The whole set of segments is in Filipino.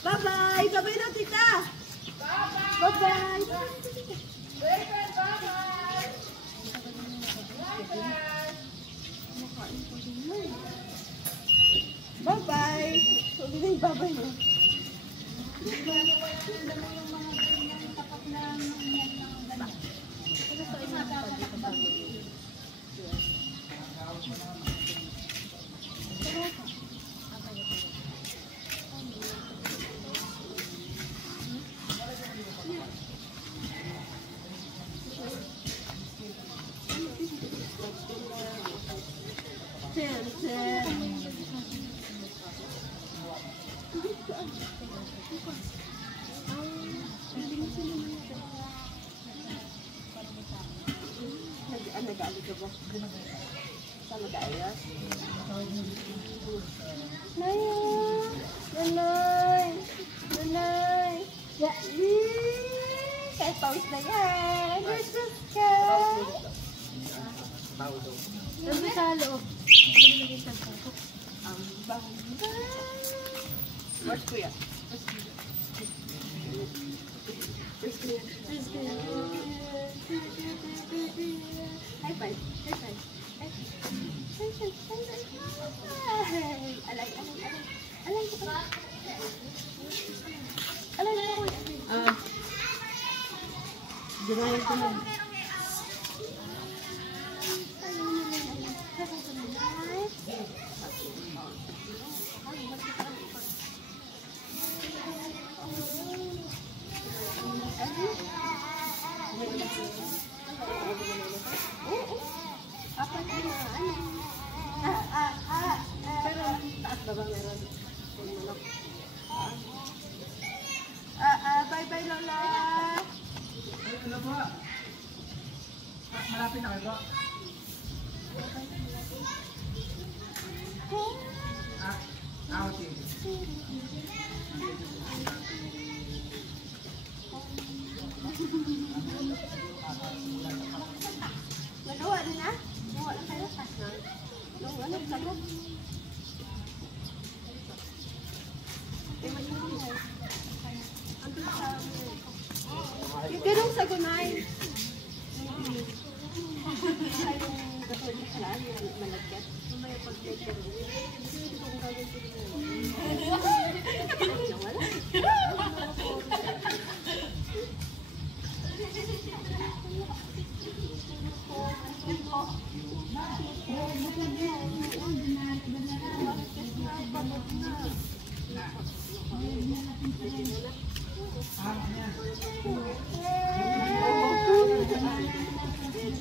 Bye-bye! Bye-bye na, tita! Bye-bye! Bye-bye! Bye-bye mo. Nag-aalig ka ba? Saan mag-aayos? Naya! Nanay! Nanay! Kahit pawis na yan! Jesus ka! Sabi sa loob. Ang bangga! Where's kuya? Where's kuya? Where's kuya? High five! High five! High five! Alay! Alay! Alay! Alay! Alay! Alay! Dinayan ko na. Pero taas ba ba meron? Bye-bye, Lola! Hello po! Malapit na kayo po? Nagawa din na? Nagawa lang kayo? Nagawa lang kayo? Yung ganong sagunay. Yung katulad ka lang, yung malagkat. May pag-take hindi ko kung gagawin ko wala.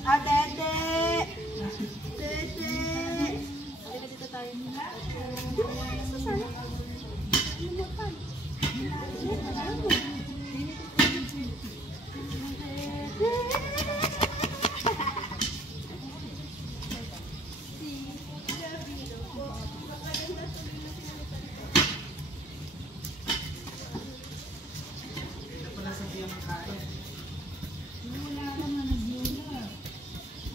Ah, Dede! Dede! Halika dito tayo. Sasaya. Lumutan. Ito pala sa biyang kain. Wala ka na nag-yoga.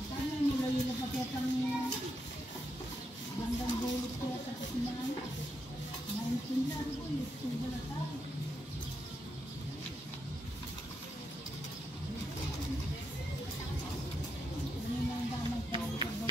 Paano mo lagi na pakitang bandang bulot ko at kasinaan? Naintindihan ko, yung na tayo. Ano na ang damang tayo ka ba?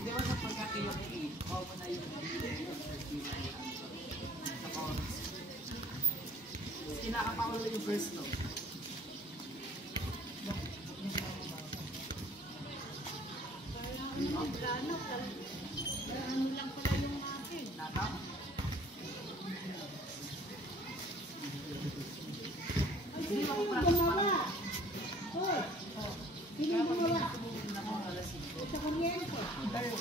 Hindi ba sa pagkakilaki, bawa mo na yung sa comments. Kinakapawala yung first no. Ano lang pala yung akin. Natama. Hindi ba ko Gumawa! Hoy! Sino gumawa? na ko alas 5. Sa kuryente. Tayo.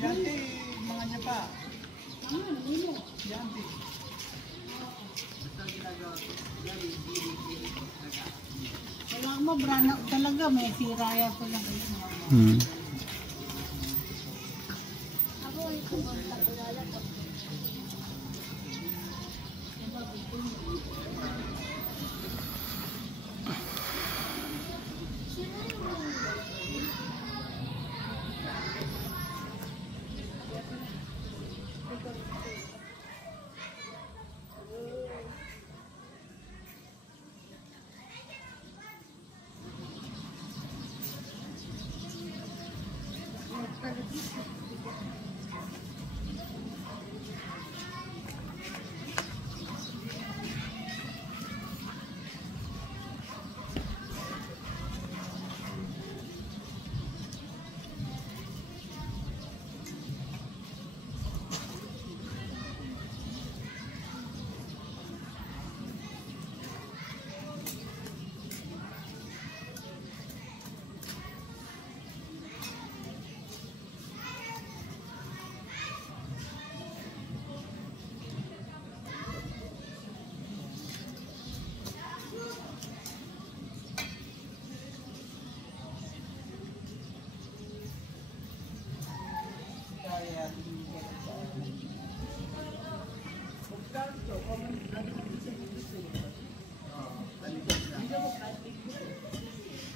Yanti, mga niya pa. Ano, nino? Yanti. Ito ginagawa ko. Hindi. Wala mo, brana talaga. May siraya ko lang. Ako ay kumanta ko lala ko.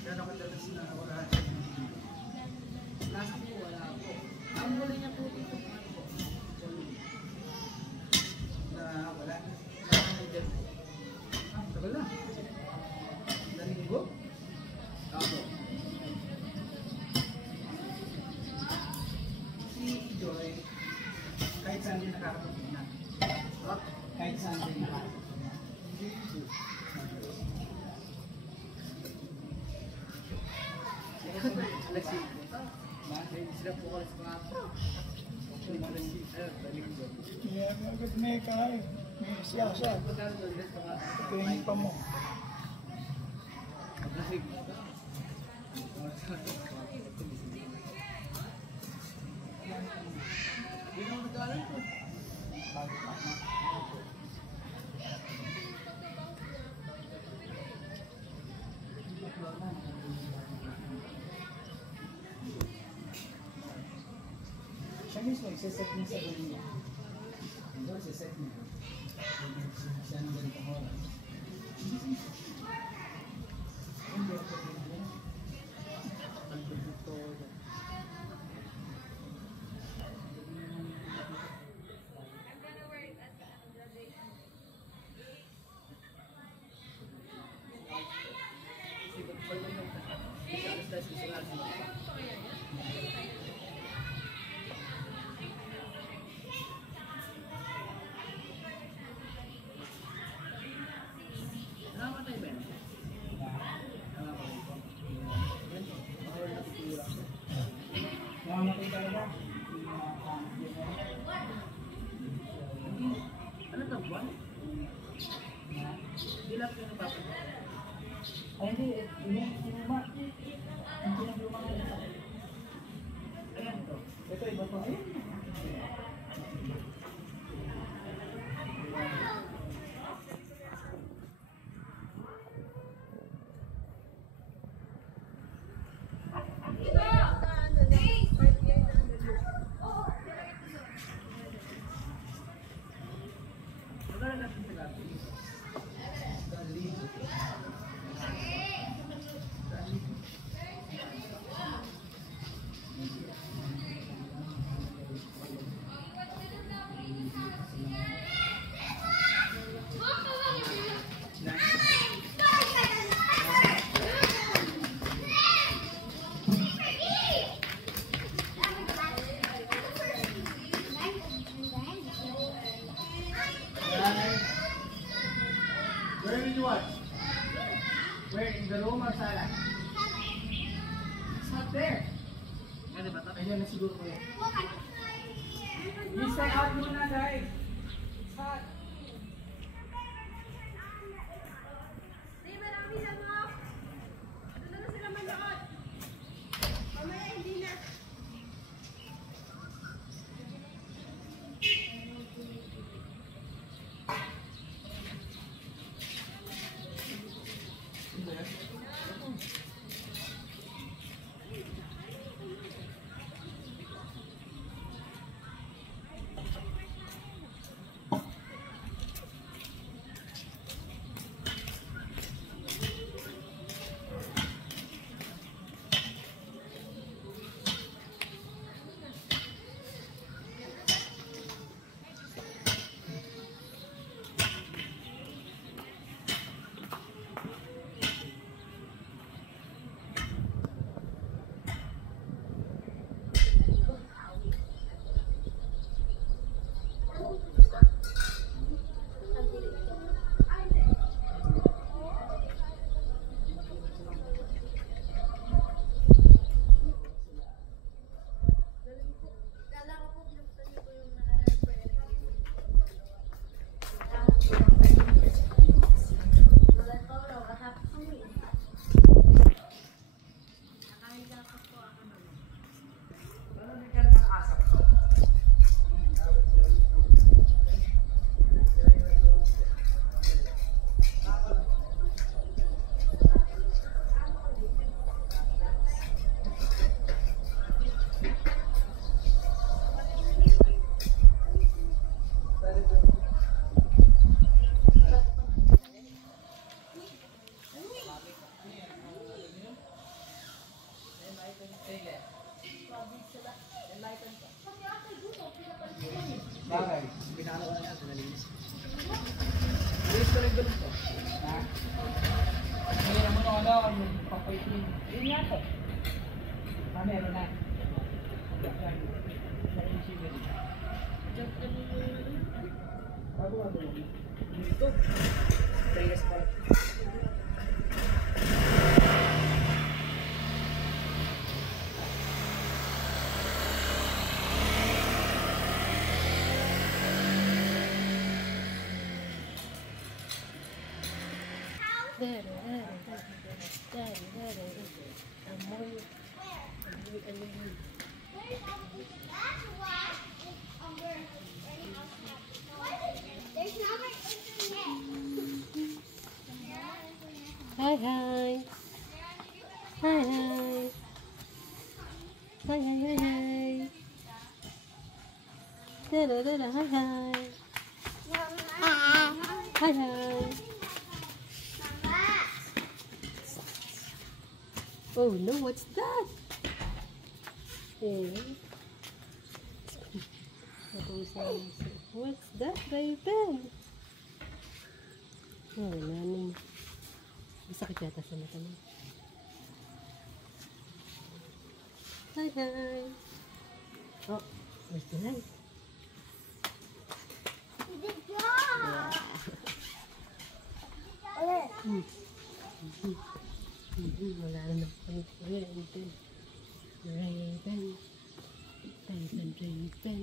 Yan ako dalas na wala. Last po, wala po. Ang huli niya po dito. Na wala. Tagal na. Nalinggo? Ako. Si Joy, kahit saan din nakakapunta na. Kahit saan din nakakapunta na. Alas 5. Sila po alas 4. Kaya agad may kain. May siyasa. Tingin pa mo. Siya mismo, isa-set niya sa galing niya. Ito, isa-set niya. Siya ng ganitong oras. Hindi ako pinagyan. Pagpagpito. Kasi pag Namamatay talaga. Ano to, buwan? Dilap yung papa. Ay, hindi. Yung sinuma. Yung pinagluma nga ito. Ayan to. Ito, iba to. Ayun. Magkano natin sila? Where did you watch? Where? In the room or sala? It's not there. Ano ba to? Ayan na siguro ko yan. You stay out muna, guys. It's hot. Bagay. Pinano ko na yan, pinalinis. Bilis ko rin doon ito. Ha? Hindi naman ako ano, yung papoy clean. Yun nga ito. Meron na. Bago nga doon. Dito. Players pa. Hi, hi. Hi, hi. Hi, hi, hi, hi. Da, da, da, da, hi, hi. Hi, hi. Oh no, what's that? Hey. What's that, baby? Oh, nanay. Masakit yata sa mata mo. Hi, hi. Oh, where's the light? Wala na pang Raven. Raven. Raven, Raven.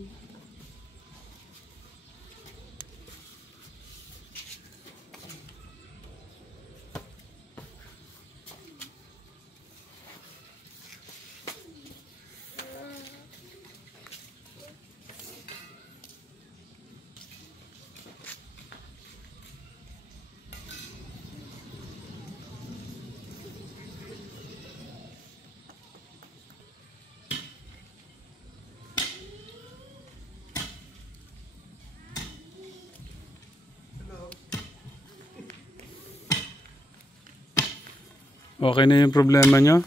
Okay na yung problema nyo?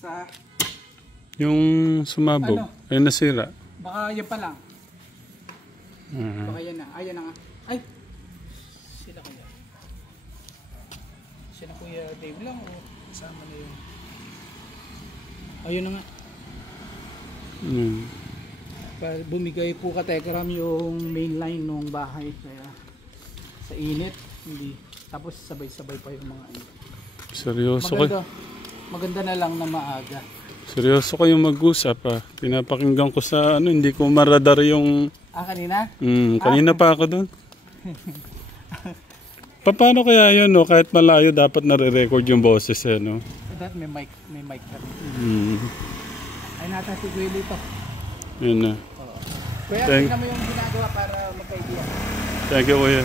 Sa, Yung sumabog, Ano? ay nasira. baka yan pa lang. Ah. Baka yan na. Ayan na nga. Ay! Sila kuya. Sila kuya Dave lang o kasama na yun? Ayun na nga. Bumigay po ka Tekram yung main line ng bahay. Kaya sa init, hindi. Tapos sabay-sabay pa yung mga ano. Seryoso Maganda. Maganda na lang na maaga. Seryoso kayong mag-usap ah. Pinapakinggan ko sa ano, hindi ko maradar yung... Kanina? Kanina pa ako doon. Paano kaya yun, no? Kahit malayo, dapat nare-record yung boses eh, no? That may mic ka rin. Mm. Ay natin si Willie ito. Yun na. Kuya, Thank- tingnan mo yung ginagawa para magka-idea. Thank you, kuya.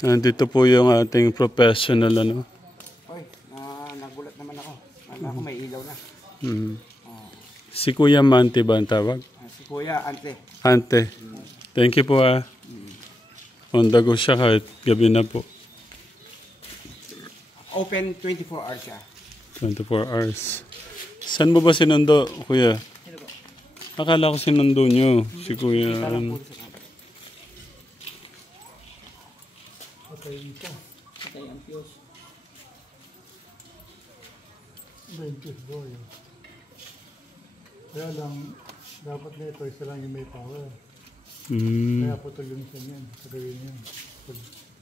Nandito po yung ating professional, ano? Oy, nagulat naman ako. Akala ko may ilaw na. Mm. Si Kuya Manti ba ang tawag? Si Kuya, ante. Ante. Thank you po ah. On the go siya kahit gabi na po. Open 24 hours siya. 24 hours. Saan mo ba sinundo, Kuya? Akala ko sinundo nyo. Si Kuya. ano. Patay ang fuse. 20 boy. Kaya lang, dapat nito isa lang yung may power. Mm. Kaya putol yung isa niyan. Sagawin niyan.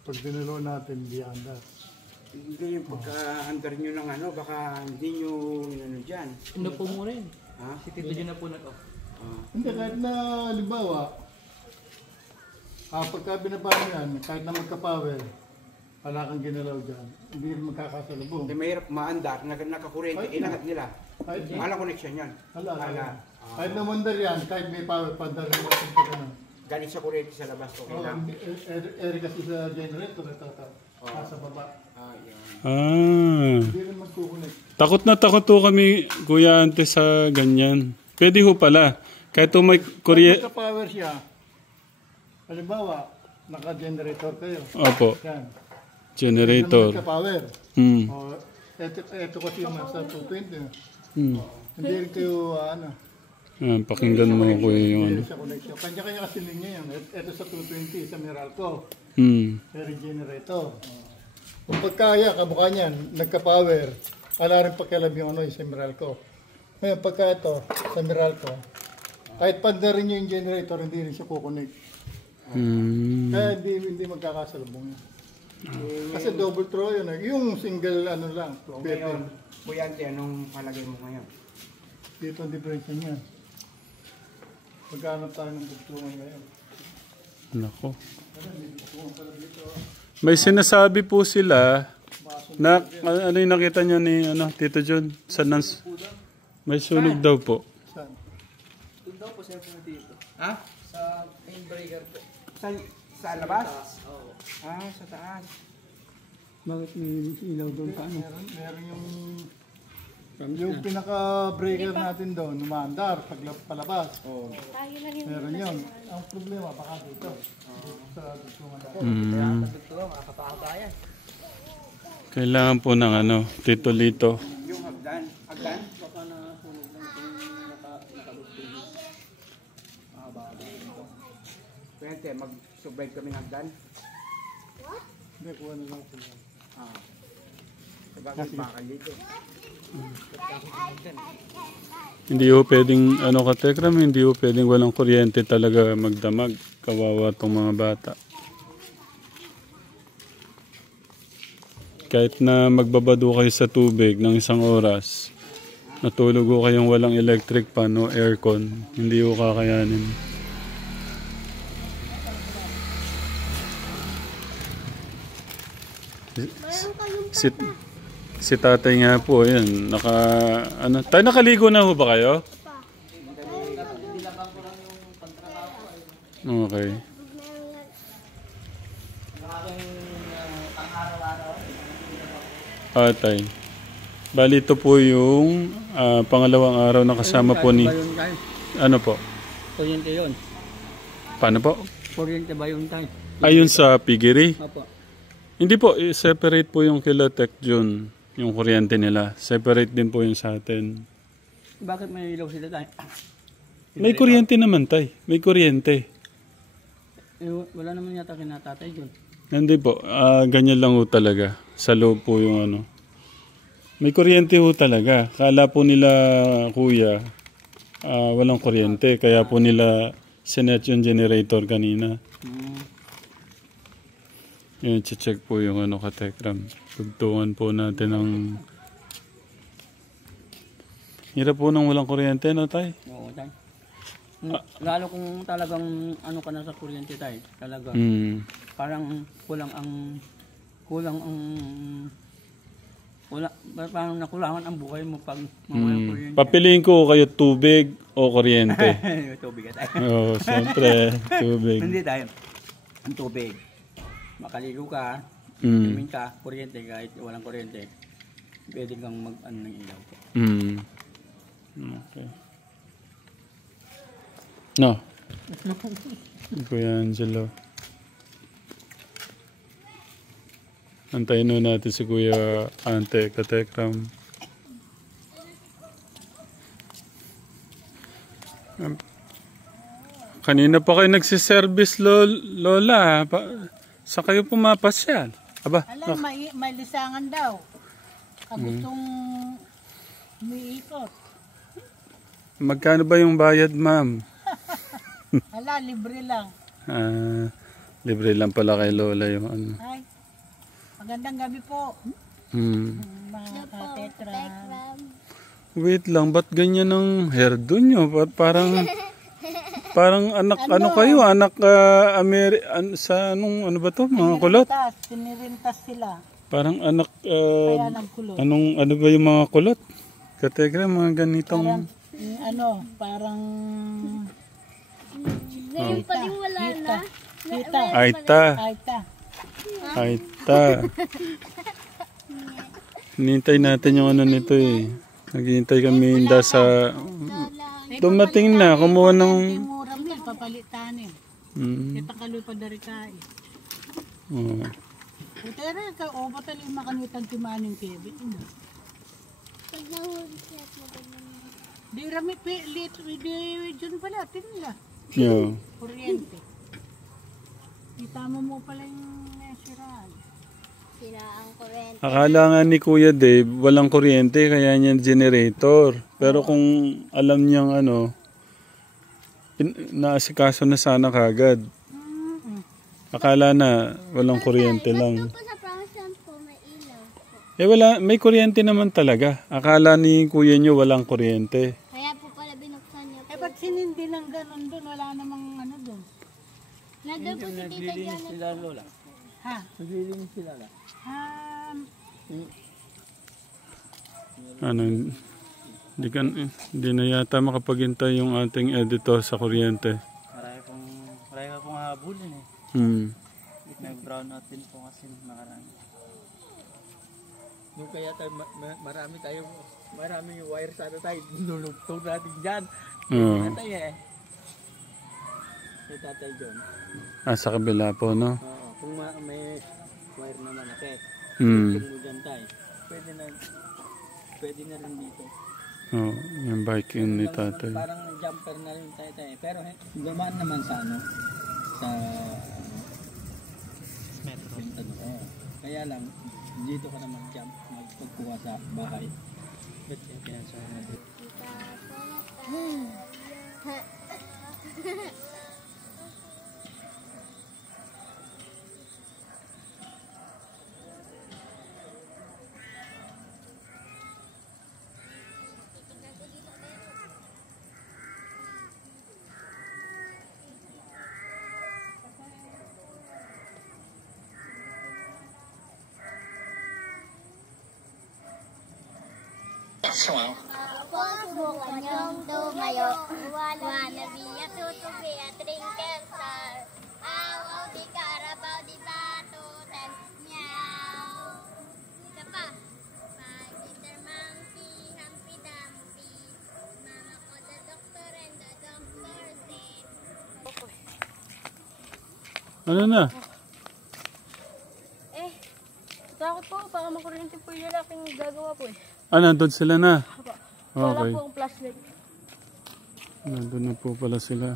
Pag dinulo natin, hindi andar. Hindi yung pagka-under nyo ng ano, baka hindi nyo ano dyan. Inupo mo rin. Ha? Si Tito Jun na po nag-off. Hindi, kahit na, halimbawa, pagka binabaan yan, kahit na magka-power, wala kang ginalaw dyan, hindi rin magkakasalubong. Hindi mahirap maandar, nakakuryente, inangat nila. Kahit Malang connection yan. Wala. Kahit na mandar yan, kahit may power, pandar rin natin pag ano. Galing sa kuryente sa labas, okay Oo, lang. eri kasi sa generator, nasa baba. Yun. Ah. Hindi rin magkukunik. Takot na takot to kami, Kuya Ante, sa ganyan. Pwede ho pala. Kahit to may Kahit kuryente. magka-power siya, halimbawa, naka-generator kayo. Opo. Yan. Generator. Magka-power. Mm. O, eto kasi yung nasa 220. Mm. Hindi rin kayo, ano, Pakinggan mo, Kuya, yung ano. hindi rin sa connection. Kanya-kanya kasi linya yan. Eto sa 220, sa Meralco. Mm. Pero generator. Kung pagkaya, kabuka niyan, nagka-power, wala rin pakialam yung ano, yung sa Meralco. Ngayon, pagka ito, sa Meralco, kahit panda rin yung generator, hindi rin siya kukunik. Mm. Kaya hindi magkakasalubong yan. Kasi double throw yun. Yung single ano lang. So, ngayon, Kuya Ante, anong palagay mo ngayon? Dito ang difference niya. Maghanap tayo ng bugtungan ngayon. Nako. May sinasabi po sila na ano yung nakita niyo ni ano, Tito John? May sunog daw po. Saan? Doon daw po siyempre na dito. Ha? Sa main breaker po. Sa labas? Oo. Sa taas. Bakit may ilaw doon sa ano? Meron yung pinaka-breaker natin doon, umaandar, palabas. Oh. Tayo lang yung Meron yun. Ang problema, baka dito. Sa bugtungan natin. Kaya Mm. pag dito, makakapaka tayo. Kailangan po ng ano, Tito Lito. Yung hagdan. Hagdan? Baka nasunog lang kung nakadugtong. Mahaba ba ito? Kuryente, mag-survive kami ng hagdan. Hindi, kuha na lang sila. Sabagay, bakal dito. Hindi ho pwedeng, ano ka Tekram, hindi ho pwedeng walang kuryente talaga magdamag. Kawawa tong mga bata. Kahit na magbabado kayo sa tubig ng 1 oras, natulog ho kayong walang electric pan o aircon, hindi ho kakayanin. Si tatay nga po, yun, tayo nakaligo na ho ba kayo? Okay. Tay. Bali ito po yung pangalawang araw na kasama po ni... Ano po? Kuryente yun. Paano po? Kuryente ba yung tayo? Ayun sa piggery? Opo. Hindi po, separate po yung kila Tech Jun, yung kuryente nila. Separate din po yung sa atin. Bakit may ilaw sila tayo? May kuryente naman, tay. May kuryente. Wala naman yata kinatatay dun. Hindi po, ganyan lang ho talaga. Sa loob po yung ano. May kuryente ho talaga. Kala po nila, kuya, walang kuryente. Kaya po nila sinet yung generator kanina. Yun, check po yung ano ka Tekram. Tugtungan po natin ng... Hirap po nang walang kuryente, no, tay? Oo, tayo. Lalo kung talagang ano ka na sa kuryente tayo. Talaga. Parang parang nakulangan ang buhay mo pag mawalang kuryente. Papiliin ko kayo tubig o kuryente. Tubig tayo. Oo, siyempre, tubig. Hindi tayo. Ang tubig. Makaligo ka, inumin ka, kuryente kahit walang kuryente. Pwede kang mag-ano ng ilaw. Okay. No. Kuya Angelo. Antayin nun natin si Kuya Ante Katekram. Kanina pa kayo nagsiservice, Lola. Sa kayo pumapasyal? Aba, Alam, may lisangan daw. Kabutong umiikot. magkano ba yung bayad, ma'am? Ala, libre lang. Libre lang pala kay Lola yung ano. Ay, magandang gabi po. Mga katetra. Wait lang, ba't ganyan ang hairdo nyo? Parang anak, ano kayo? Anak sa anong, ano ba to? Mga kulot? Sinirintas sila. Parang anak, Kaya nagkulot. ano ba yung mga kulot? Kategra, mga ganitong... Parang Ngayon pa rin wala na. kita. Aita. Hinintay natin yung ano nito eh. Naghihintay kami sa... Dumating na, kumuha ng... Murang mil, papalitanin. Kita kaloy pa dari ka eh. Oh. Utera, obo tali makanitan timaning kebit. Pag nahuli siya at magandang Di rami lit, di dyan pala, tinila. Yo. Kuryente. Kita mo pala yung siraan. sira ang kuryente. Akala nga ni Kuya Dave, walang kuryente, kaya niya generator. Pero kung alam niyang ano, naasikaso na sana kagad. Akala na walang kuryente lang. Po sa Provincetown po may ilaw po. May kuryente naman talaga. Akala ni Kuya niyo walang kuryente. Kaya po pala binuksan niya po. Ba't sinindi ng ganun doon? Wala namang ano doon. Nandun po si Tita Naglilinis Janet. sila, Lola. Ha? Naglilinis sila. Hindi na yata makapaghintay yung ating editor sa kuryente. Marami pa pong habulin eh. Nag-brown out din po kasi nakarami. Nung kaya tayo, marami yung wire sana tayo, nulugtog natin dyan. Tatay eh. Si Tatay John. Sa kabila po, no? Oo, kung may wire naman ate, mo dyan tayo. Pwede na rin dito. Yung bike yun ni tatay. Parang jumper na rin tayo. Pero dumaan naman sa ano, sa metro. Oo. Kaya lang, dito ka na mag-jump, magpagkuha sa bahay. Ba't yung pinansahan na dito? Subukan niyong tumayo. Wanna be a tutu be a trinket star. Awaw di karabaw di bato ten meow. Isa pa. Spider monkey, Humpty Dumpty. Mama ko the doctor and the doctor said. Ano na? Takot po, baka makuryente po yung lalaking gagawa po eh. Nandun sila na. Wala Okay. po ang flashlight. Nandun na po pala sila.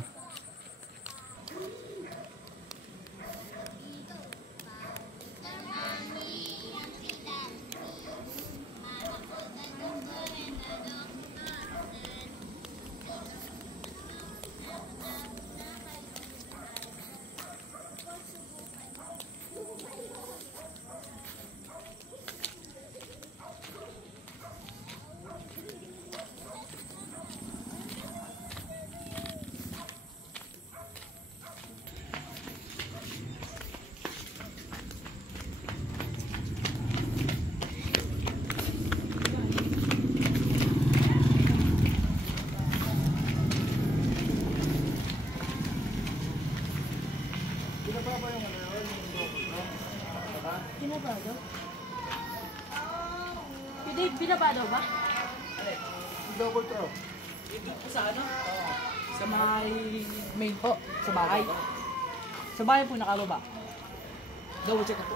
Binabado? Hindi, binabado ba? Double throw. Dito po sa ano? Sa may main po, sa bahay. Sa bahay po nakababa. Double check ko po.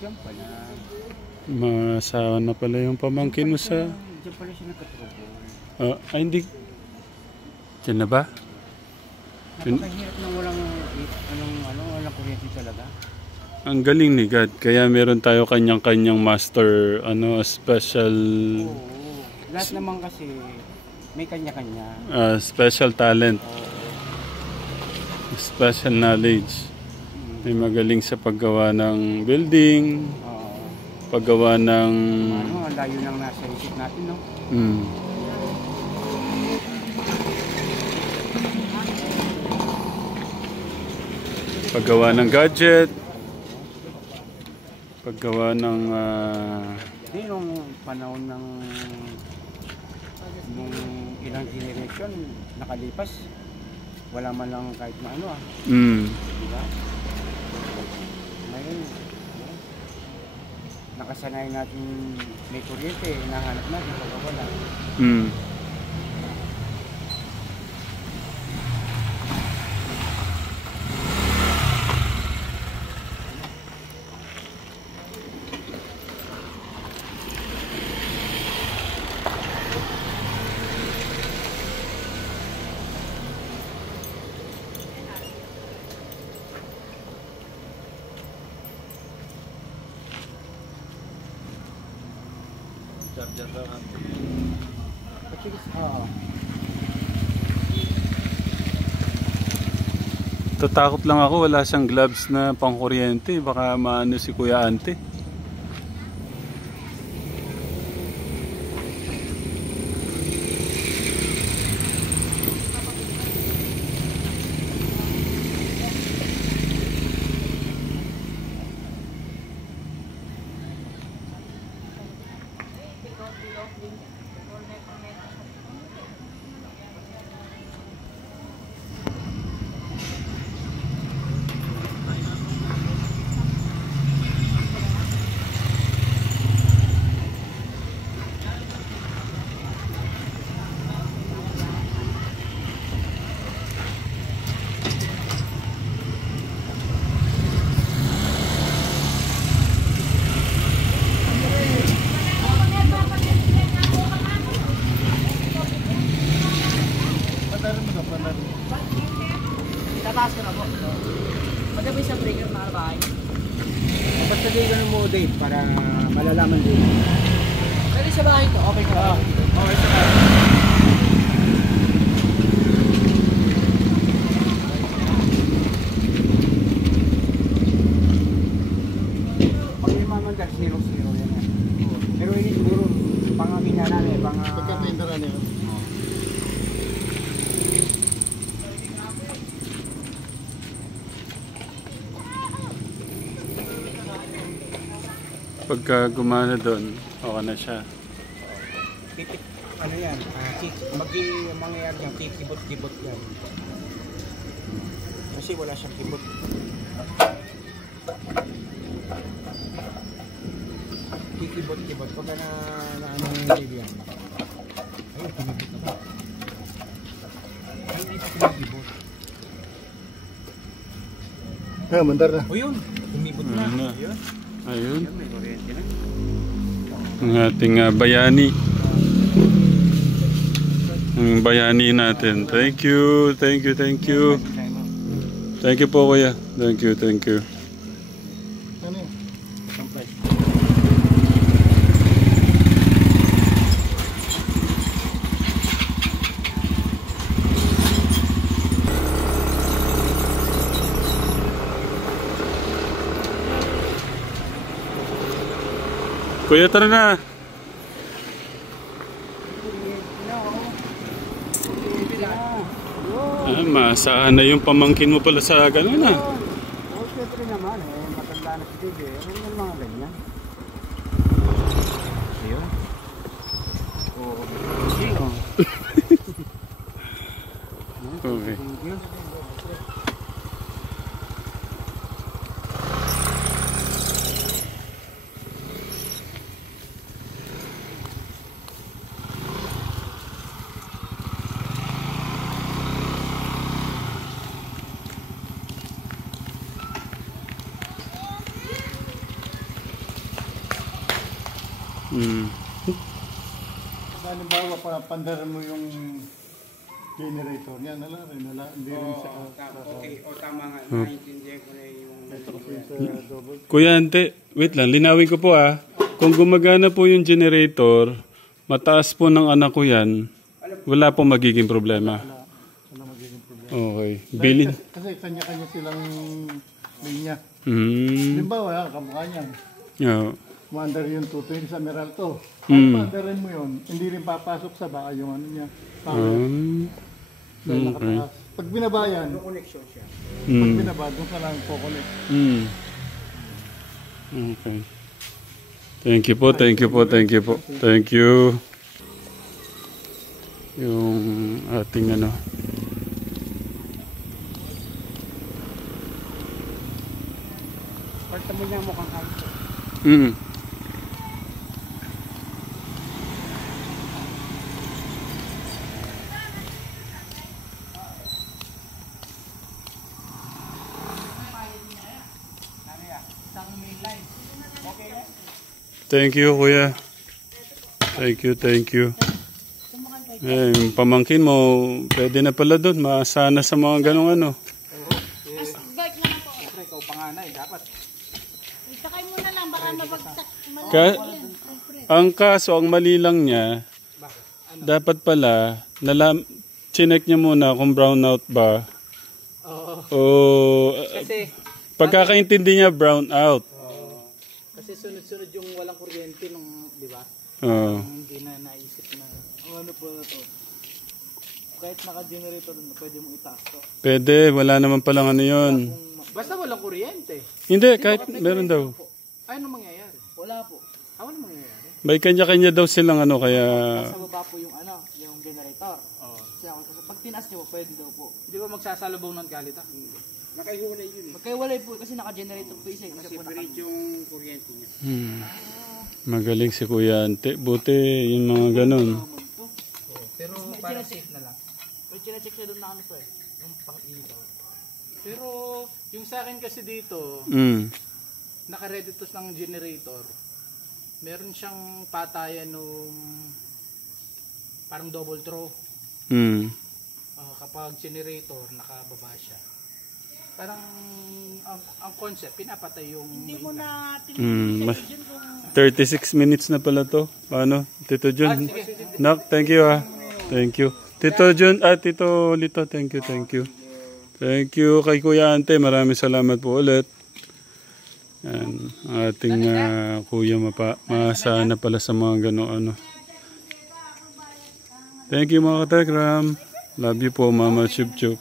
Diyan pala. Masawa na pala yung pamangkin mo sa... Diyan pala siya nagkatrobol. Hindi. Diyan na ba? Napakahirap nang walang kuryente talaga. Ang galing ni God. Kaya meron tayo kanyang-kanyang master, special... Oo. Lahat naman kasi may kanya-kanya. Special talent. Oo. Special knowledge. May magaling sa paggawa ng building, Oo. paggawa ng... Ang layo nang nasa isip natin, no? Paggawa ng gadget, paggawa ng... Hindi, nung panahon ng nung ilang generation nakalipas, wala man lang kahit na ano diba? Ngayon, nakasanay natin may kuryente, hinahanap natin pag wala. Oo. Tatakot lang ako, wala siyang gloves na pangkuryente. Baka maano si Kuya Ante. Tataas ko na po. Maganda po isang breaker na bahay. Basta din ganun mo, Dave, para malalaman din. Pero sa bahay to, okay ka ba? Okay, sa bahay. Pag may mamandar, 0-0 yan. Pero ini siguro, pangangina namin, Pagka-tender na yun. Pagka gumana doon, okay na siya. Ano yan, mangyayari yan, kikibot-kibot yan. Kasi wala siyang kibot. Kikibot-kibot, pagka na ano yung live yan. Ayun, kumibot na ba? Ayun, hindi pa kumibot. Kaya, mandar na. O yun, kumibot na. Ayun na. Yun, Ayun. may kuryente na. Ang ating bayani. Ang bayani natin. Thank you. Thank you. Thank you. Thank you po, kuya. Thank you. Thank you. Ano yun? Kuya, tara na. Maasahan na yung pamangkin mo pala sa ganun ah. Oo, syempre naman matanda na si Dave eh. Ano yung mga ganyan? Ayun. Oo. Okay. Thank you. Halimbawa, pandaran mo yung generator niya, hindi rin siya. Okay, o tama nga. Naintindihan ko na yung... Ito kasi sa double. Kuya, ante, wait lang, linawin ko po ah. Kung gumagana po yung generator, mataas po ng anak ko yan, wala po magiging problema. Wala magiging problema. Okay. Bilin. Kasi kanya-kanya silang linya. Hmm. Halimbawa, kamukha niyan. Yeah. Mandar yung 220 sa Meralco. Pag mandarin mo yun, hindi rin papasok sa baka yung ano niya. Dahil nakataas. Pag binabayan, Connection siya. pag binaba, doon ka lang po-connect. Okay. Thank you po, thank you po, thank you po. Thank you. Yung ating ano. Pagka mo niya mukhang kalito. Thank you, kuya. Thank you, thank you. Eh, yung pamangkin mo, pwede na pala doon. Maasana sa mga ganong ano. Bike na po. Siyempre, ikaw panganay, dapat. Sakay mo na lang, baka mabagsak. Ang kaso, ang mali lang niya, dapat pala, chinek niya muna kung brownout ba. O Kasi, pagkakaintindi niya brownout. kasi sunod-sunod yung walang kuryente nung, di ba? Oo. Hindi na naisip na, ano po na to? Kahit naka-generator na, pwede mong itaas to. Pwede, wala naman palang ano yun. Basta walang kuryente. Hindi, kahit meron daw. Ay, ano mangyayari? Wala po. Ano mangyayari? May kanya-kanya daw silang ano, kaya... Sa baba po yung ano, yung generator. Siya, pag tinaas nyo, pwede daw po. Hindi ba magsasalabaw ng kalita? Nakahiwalay yun eh. Magkaiwalay po kasi naka-generator po isa. Kasi po Separate yung kuryente niya. Magaling si Kuya Ante. Buti, yung mga ganun. pero para safe na lang. Pero chine-check siya doon na ano po eh. Yung pang-ilaw. Pero yung sa akin kasi dito, naka-ready to ng generator. Meron siyang patayan nung parang double throw. Kapag generator, nakababa siya. Parang ang concept, pinapatay yung Hindi mo na Mm, 36 minutes na pala to. Paano? Tito Jun. Nak, thank you ah. Thank you. Tito Jun, Tito Lito, thank you, thank you. Thank you kay Kuya Ante. Maraming salamat po ulit. Yan, ang ating kuya masana pala sa mga gano'n. Thank you mga katekram. Love you po, Mama Chup Chup.